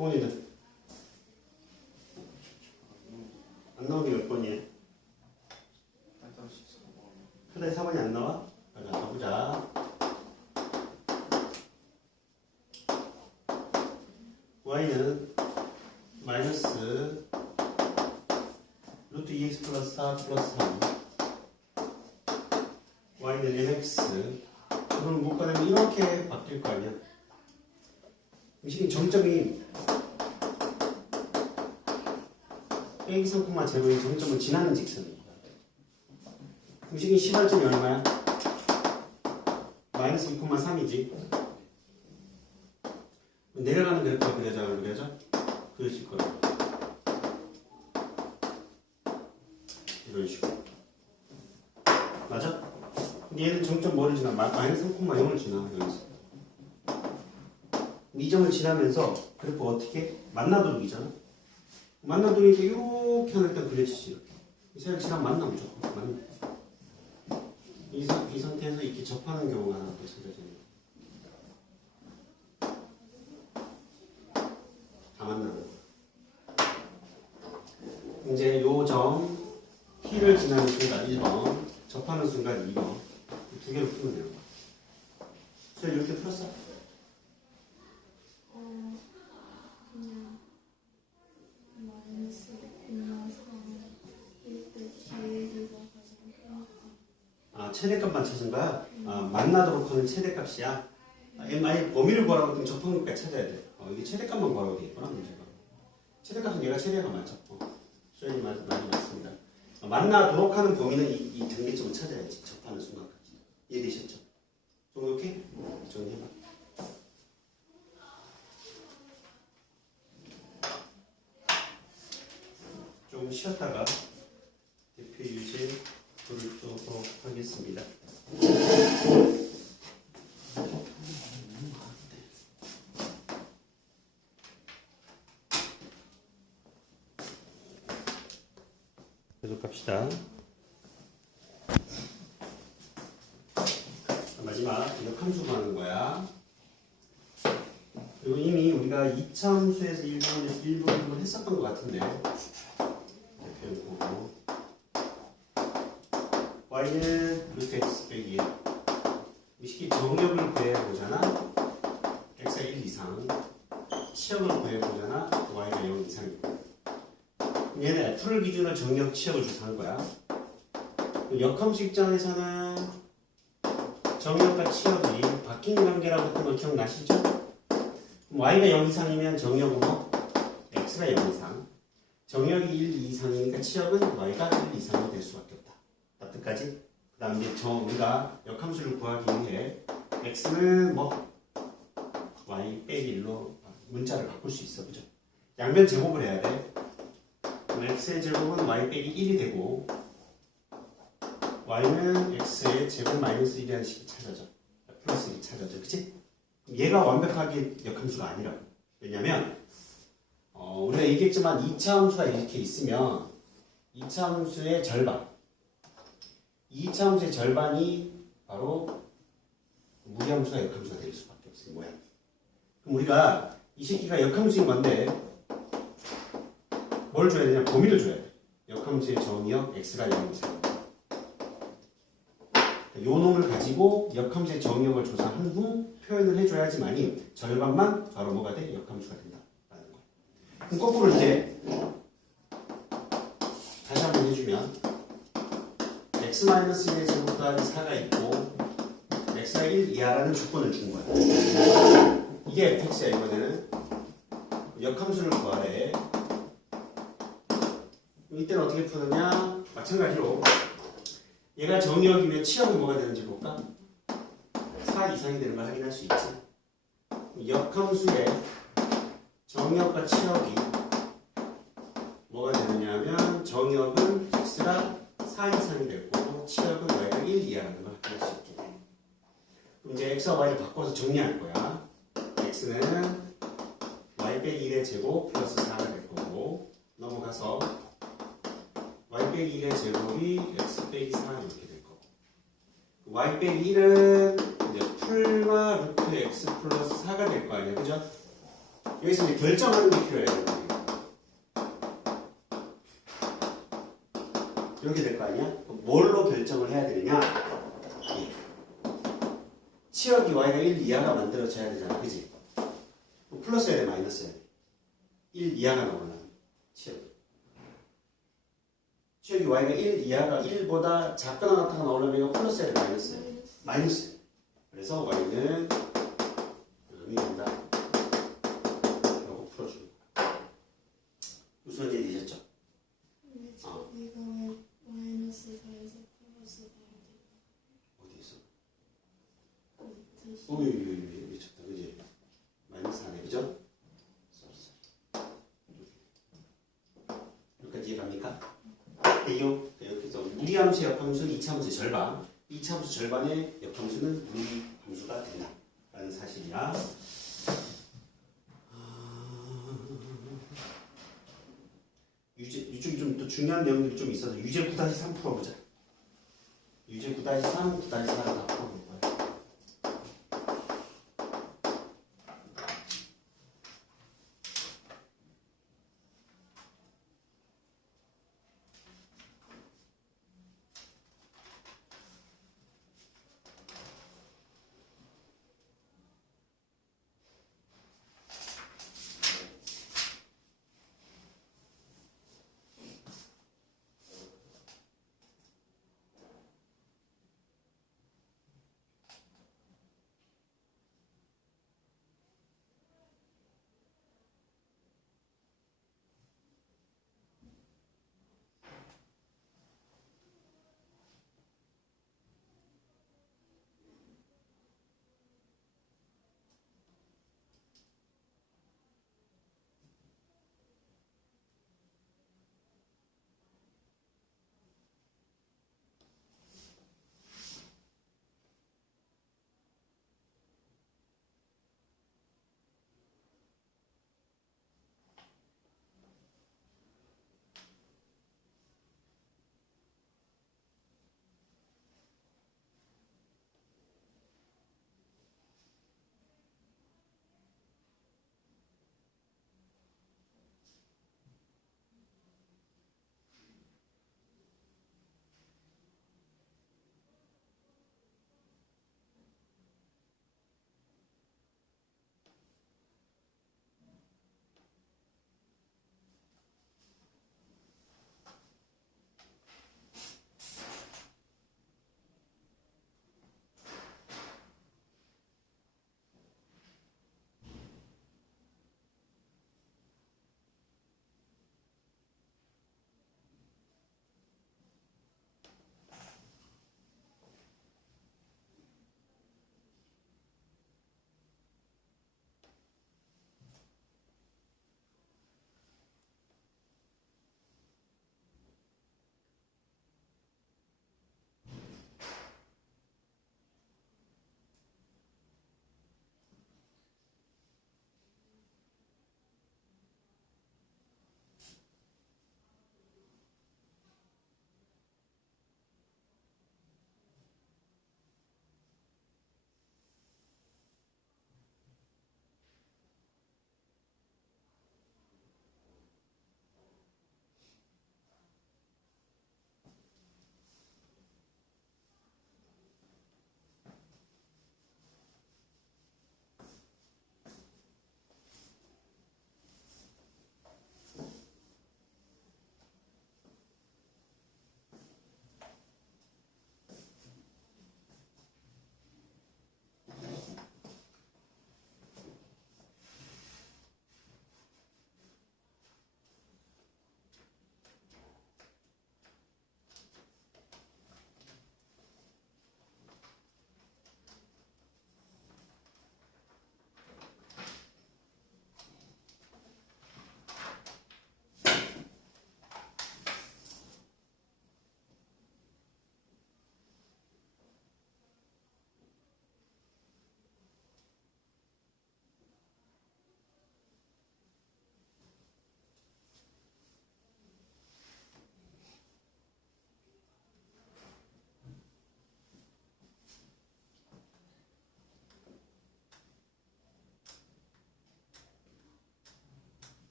동원이는 안 나오는 게 몇 번이에요? 하나에 4번이 안 나와? 자, 가보자. y는 마이너스 루트 2x 플러스 4 플러스 3 y는 mx 그럼 묶어내면 이렇게 바뀔 거 아니야? 지금 정점이 빼기 3, 제곱이 정점을 지나는 직선입니다. 음식이 시발점이 얼마야? 마이너스 2,3이지. 내려가는 그래프가 그려져, 안 그려져? 그려질 거예요. 이런 식으로. 맞아? 근데 얘는 정점 뭐를 지나? 마- 마이너스 3,0을 지나, 여기서. 이 점을 지나면서 그래프가 어떻게? 만나도록이잖아. 만나도록이니까 이렇게 일단 그려지지, 이렇게. 이 사이를 지나면 만나, 무조건. 만나. 이, 상, 이 상태에서 이렇게 접하는 경우가 하나 또 생겨져요. 다 만나는 거. 이제 요점 P를 지나는 순간 1번, 접하는 순간 2번 두 개를 풀면 돼요. 그래서 이렇게 풀었어? 어, 거야? 아 만나도록 하는 최대값이야? 아, 얘 만약 범위를 구하라고 했더니 접근까지 찾아야 돼. 어, 이게 최대값만 구하라고 돼 있구나 문제가. 최대값은 얘가 최대가 맞죠? 어, 수현이 말, 말이 맞습니다. 어, 만나도록 하는 범위는 이, 이 경계점을 찾아야지 접하는 순간까지. 이해되셨죠? 좀 이렇게 정리해봐. 좀 쉬었다가 대표 유지 불을 끄도록 하겠습니다. 갑시다. 자, 마지막 역함수 구하는 거야. 그리고 이미 우리가 2차 함수에서 일부분 일부분 했었던 것 같은데 이렇게 보고 y는 루트 x 빼기 1. 이 식이 정역을 구해보잖아. x가 1 이상. 치역을 구해보잖아. y가 0 이상이고. 그럼 얘는 f를 기준으로 정역 치역을 줘서 한 거야. 역함수 입장에서는 정역과 치역이 바뀐 관계라고 했던 거 기억나시죠? y가 0 이상이면 정역은 뭐? x가 0 이상. 정역이 1 이상이니까 치역은 y가 1 이상이 될 수밖에 없다. 납득까지? 그 다음 이제 저 우리가 역함수를 구하기 위해 x는 뭐 y 빼기 1로 문자를 바꿀 수 있어 그죠? 양변 제곱을 해야 돼 x의 제곱은 y 빼기 1이 되고 y는 x의 제곱 마이너스 1이라는 식이 찾아져 플러스 1이 찾아져 그치? 얘가 완벽하게 역함수가 아니라고 왜냐면 어, 우리가 얘기했지만 2차 함수가 이렇게 있으면 2차 함수의 절반 2차 함수의 절반이 바로 무리함수가 역함수가 될 수밖에 없어요. 뭐야? 그럼 우리가 이 새끼가 역함수인 건데 뭘 줘야 되냐? 범위를 줘야 돼. 역함수의 정의역 x가 0 이상. 요 놈을 가지고 역함수의 정의역을 조사한 후 표현을 해줘야지만이 절반만 바로 뭐가 돼? 역함수가 된다라는 거. 그럼 거꾸로 이제 다시 한번 해주면 x-1의 제곱 더하기 4가 있고 x가 1 이하라는 조건을 준 거야. 이게 fx야 이번에는 역함수를 구하래. 이때는 어떻게 푸느냐? 마찬가지로 얘가 정의역이면 치역은 뭐가 되는지 볼까? 4 이상이 되는 걸 확인할 수 있지. 역함수의 정의역과 치역이 뭐가 되느냐면 정의역은 x가 4 이상이 됐고 치역은 y가 1 이하라는 걸 확인할 수 있게 돼. 그럼 이제 x와 y를 바꿔서 정리할 거야. x는 y 빼기 1의 제곱 플러스 4가 될 거고 넘어가서 y 빼기 1의 제곱이 x 빼기 4 이렇게 될 거고 y 빼기 1은 이제 풀과 루트 x 플러스 4가 될 거 아니야, 그죠? 여기서 이제 결정하는 게 필요해요. 이렇게 될 거 아니야? 그럼 뭘로 결정을 해야 되느냐? 예. 치역이 y가 1 이하가 만들어져야 되잖아, 그지? 그럼 플러스여야 돼, 마이너스여야 돼? 1 이하가 나오려면 치역. 치역이 y가 1 이하가 1보다 작거나 같다가 나오려면 이거 플러스여야 돼, 마이너스여야 돼? 마이너스 마이너스. 그래서 y는 1함수 역함수, 2차 함수의 절반 2차함수 절반의 역함수는 무리 함수가 된다. 라는 사실이야. 아, 이쪽이 좀 또 중요한 내용들이 좀 있어서 유제 9-3 풀어보자. 유제 9-3, 9-4를 다 풀어보자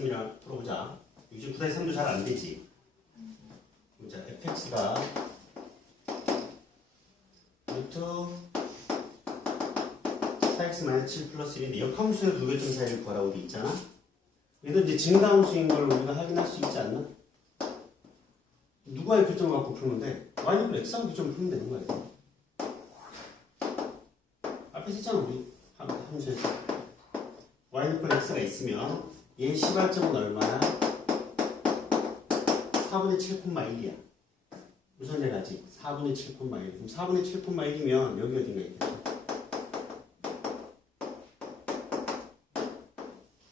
쌤이랑 풀어보자. 69대 3도 잘 안 되지. 자, fx가 루트 4x 마이너스 7 플러스 1인데 역함수의 두 교점 사이를 구하라고 돼 있잖아. 얘도 이제 증가함수인 걸 우리가 확인할 수 있지 않나? 누가의 교점을 갖고 풀면 돼? y는 x하고 교점을 풀면 되는 거야. 앞에 썼잖아 우리 함- 함수에서 y는 x가 있으면 얘 시발점은 얼마야? 4분의 7,1이야. 무슨 얘가지? 4분의 7,1. 그럼 4분의 7,1이면 여기 어딘가 있겠지.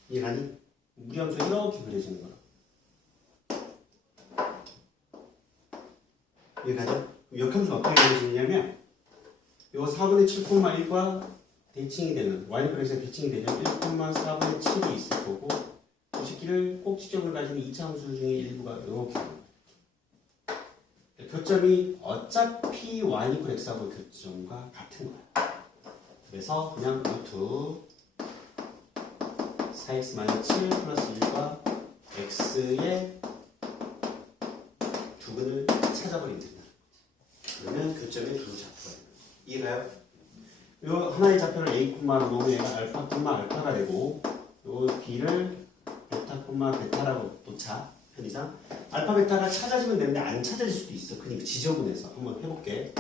이해가니? 무리함수 이렇게 그려지는 거야. 이해가죠? 역함수 어떻게 그려지냐면 요 4분의 7,1과 대칭이 되는 y는 x가 대칭이 되면 1,4분의 7이 있을 거고 이 새끼를 꼭지점을 가지는 2차 함수 중에 일부가 이렇게 교점이 어차피 y 이퀄 x하고 교점과 같은 거야. 그래서 그냥 루트 4x 마이너스 7 플러스 1과 x의 두근을 찾아버리면 된다. 그러면 교점의 두 거지. 이해가요? 요 하나의 좌표를 a 콤마로 놓으면 얘가 알파 콤마 알파가 되고 요 b를 베타 콤마 베타라고 놓자 편의상. 알파 베타가 찾아지면 되는데 안 찾아질 수도 있어. 그러니까 지저분해서. 한번 해볼게.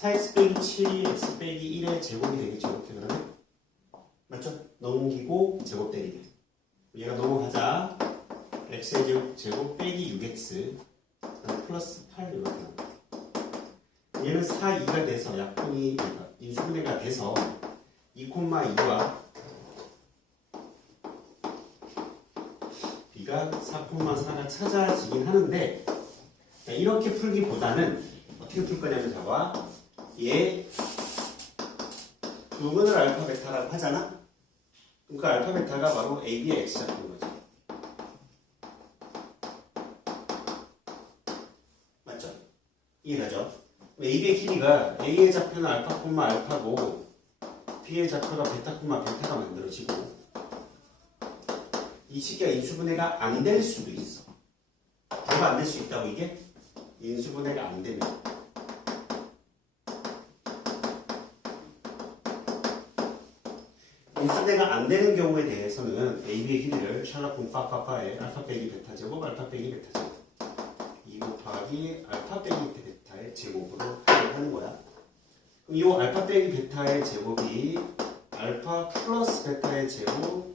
4x 빼기 7이 x 빼기 1의 제곱이 되겠죠 이렇게 그러면? 맞죠? 넘기고 제곱 때리게. 얘가 넘어가자. X의 제곱, 제곱 빼기 6x 그다음 플러스 8 이렇게 나와 얘는 4, 2가 돼서 약분이 그러니까 인수분해가 돼서 2,2와 b가 4,4가 찾아지긴 하는데 자, 이렇게 풀기보다는 어떻게 풀 거냐면 잡아 얘 부분을 알파 베타라고 하잖아 그럼 그 알파 베타가 바로 AB의 x 잡는 거지 맞죠? 이해가죠? AB의 길이가 A의 좌표는 알파 콤마 알파고 B의 좌표가 베타 콤마 베타가 만들어지고 이 시기가 인수분해가 안 될 수도 있어. 뭐가 안 될 수 있다고 이게? 인수분해가 안 되면. 인수분해가 안 되는 경우에 대해서는 AB의 길이를 샬라콘 파파파의 알파 빼기 베타 제곱 알파 빼기 베타 제곱 2 곱하기 알파 빼기 베타의 제곱으로 하는 거야. 그럼 이 알파 빼기 베타의 제곱이 알파 플러스 베타의 제곱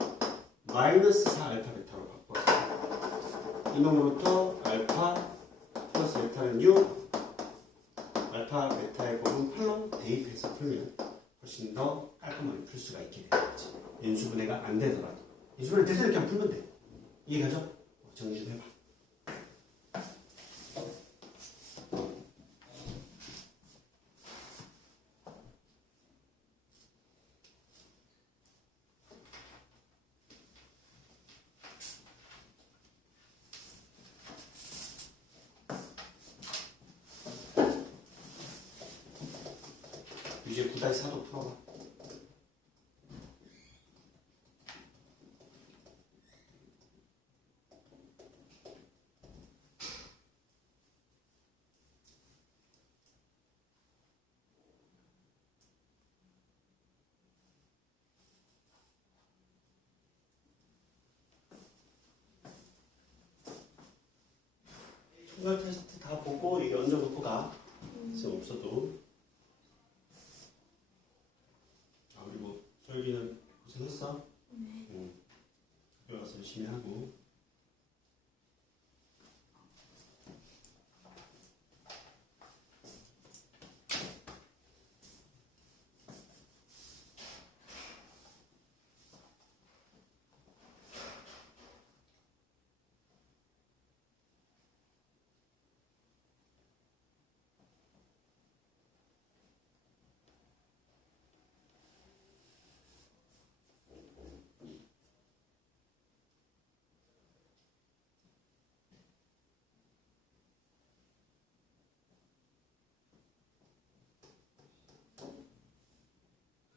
마이너스 4 알파 베타로 바꿔서 이놈으로부터 알파 플러스 베타는 6 알파 베타의 곱은 8로 대입해서 풀면 훨씬 더 깔끔하게 풀 수가 있게 되겠지. 인수분해가 안 되더라도. 인수분해 돼서 이렇게 풀면 돼. 이해가죠? 어, 정리 좀 해봐 이제 9-4도 풀어봐 총괄 테스트 다 보고 이게 얹어놓고 가. 지금 없어도. 아, 우리 뭐 소율이는 고생했어? 네. 응. 학교 가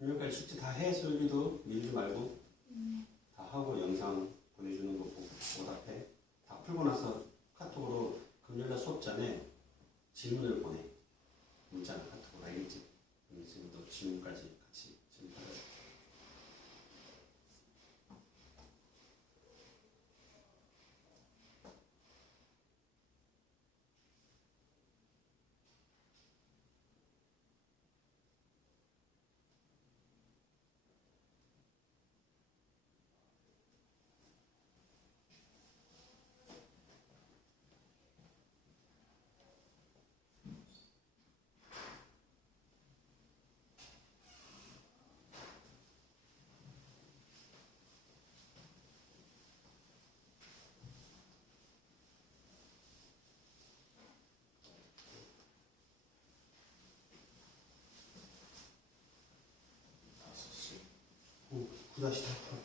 여기까지 숙제 다 해, 소유비도 밀지 말고. 음. 다 하고 영상 보내주는 거 보고 보답해. 다 풀고 나서 카톡으로 금요일날 수업 전에 질문을 보내. 오, 구다시 다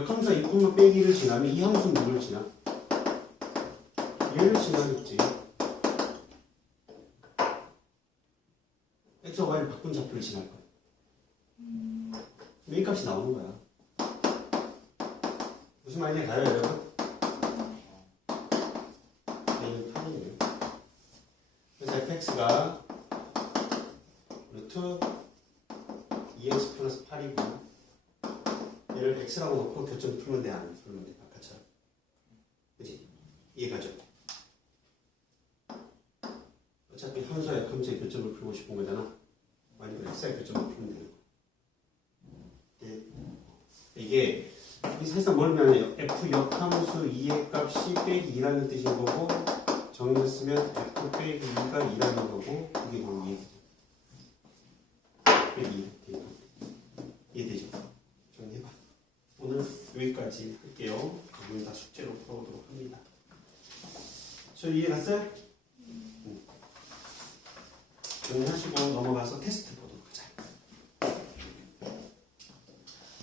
역함수 이 콤마 빼기를 지나면 이 함수 누굴 지나? 얘를 지나겠지. x와 y를 바꾼 좌표를 지날 거야. 메인 값이 나오는 거야. 무슨 말인지 가요, 여러분? 메인 8이에요. 그래서 fx가 루트 2x 플러스 8이고 얘를 x라고 놓고 교점 풀면 돼, 안 풀면 돼, 아까처럼. 그지? 이해가죠? 어차피 함수와 역함수의 교점을 풀고 싶은 거잖아. 아니면 x의 교점을 풀면 되는 거. 네. 이게 이 사실상 뭘면 f 역함수 2의 값이 빼기 2라는 뜻인 거고 쓰면 f 빼기 2가 2라는 거고 바로 이해되죠. 빼기 2 이해되죠? 정리해봐. 오늘 여기까지 할게요. 그분 다 숙제로 풀어보도록 합니다. 저 이해 갔어요?